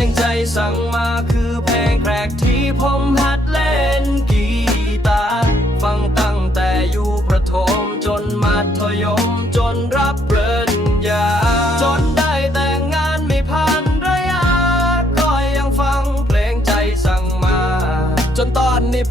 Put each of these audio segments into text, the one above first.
ลงใจสั่งมาคือเพลงแกรกที่ผมหัดเล่น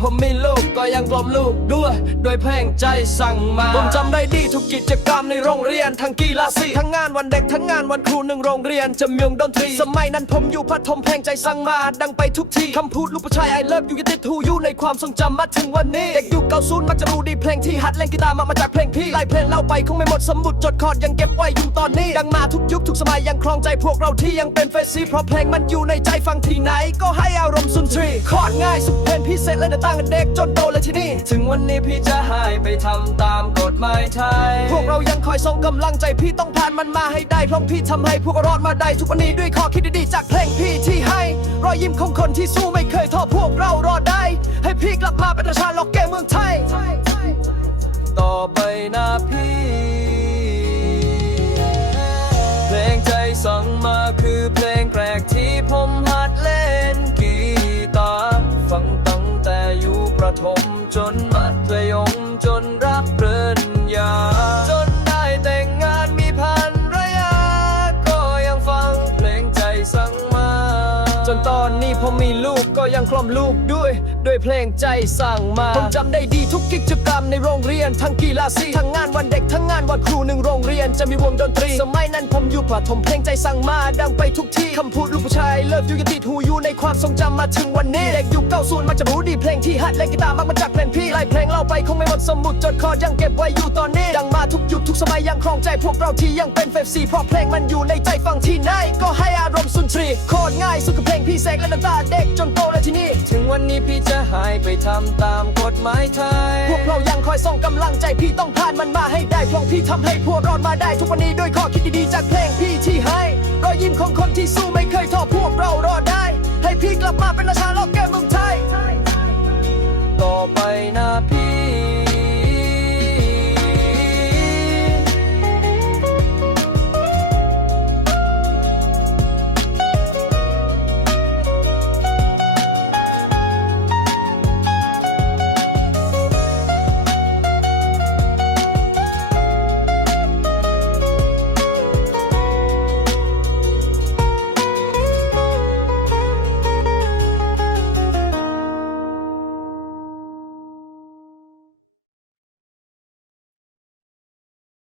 ผมมีลูกก็ยังกลอมลูกด้วยด้วยเพลงใจสั่งมา ผมจำได้ดีทุกกิจกรรมในโรงเรียน ทั้งกีฬาสีทั้งงานวันเด็กทั้งงานวันครูหนึ่งโรงเรียนจะมีวงดนตรี สมัยนั้นผมอยู่พัทมเพลงใจสั่งมา ดังไปทุกที่คำพูดลูกผู้ชายไอเลิฟอยู่ยังติดหูอยู่ในความทรงจำมาถึงวันนี้เด็กยุคเก้าศูนย์มักจะรู้ดีเพลงที่หัดเล่นกีตาร์มามาจากเพลงพี่ไล่เพลงเล่าไปคงไม่หมดสมุดจดคอร์ดยังเก็บไว้อยู่ตอนนี้ดังมาทุกยุคทุกสมัยยังคลองใจพวกเราที่ยังเป็นเฟซซีเพราะเพลงมันอยู่ในใจฟังที่ไหน ก็ให้อารมณ์สุนทรีคอร์ดง่ายสุด พลงพิเศษและในต่างเด็กจนโตเลยที่นี่ ถึงวันนี้พี่จะหายไปทำตามกฎหมายไทย พวกเรายังคอยส่งกำลังใจพี่ต้องผ่านมันมาให้ได้เพราะพี่ทำให้พวกเราอดมาได้ทุกวันนี้ด้วยข้อคิดดีๆจากเพลงพี่ที่ให้ รอยยิ้มของคนที่สู้ไม่เคยท้อพวกเรารอดได้ ให้พี่กลับมาเป็นประชาล็อกเกมเมืองไทย ต่อไปนะพี่ พอมมีลูกก็ยังคลอมลูกด้วย ด้วยเพลงใจสั่งมาผมจำได้ดีทุกกิจกรรมในโรงเรียน ทั้งกีฬาสีทั้งงานวันเด็กทั้งงานวันครูหนึ่งโรงเรียนจะมีวงดนตรี สมัยนั้นผมอยู่ประถมเพลงใจสั่งมา ดังไปทุกที่คำพูดลูกผู้ชายเลิฟอยู่ยังติดหูอยู่ในความทรงจำมาถึงวันนี้เด็กยุคเก้าศูนย์มักจะรู้ดีเพลงที่หัดเล่นกีตาร์มักมาจากเพลงพี่ไล่เพลงเล่าไปคงไม่หมดสมุดจดคอยังเก็บไว้อยู่ตอนนี้ดังมาทุกยุคทุกสมัยยังครองใจพวกเราที่ยังเป็นเฟฟซีเพราะเพลงมันอยู่ในใจฟังที่ไหนก็ให้อารมณ์สุนทรีโคตรง่ายสุดกับเพลงพี่เสกและน้ำตาเด็กจนโตเลยที่นี่ ถึงวันนี้พี่จะะหายไปทำตามกฎหมายไทย พวกเรายังคอยส่งกำลังใจพี่ต้องผ่านมันมาให้ได้พราะพี่ทำให้พวกรอดมาได้ทุกวันนี้ด้วยข้อคิดดีๆจากเพลงพี่ที่ให้รอยยิ้มของคนที่สู้ไม่เคยท้อพวกเรารอดได้ ให้พี่กลับมาเป็นราชาโล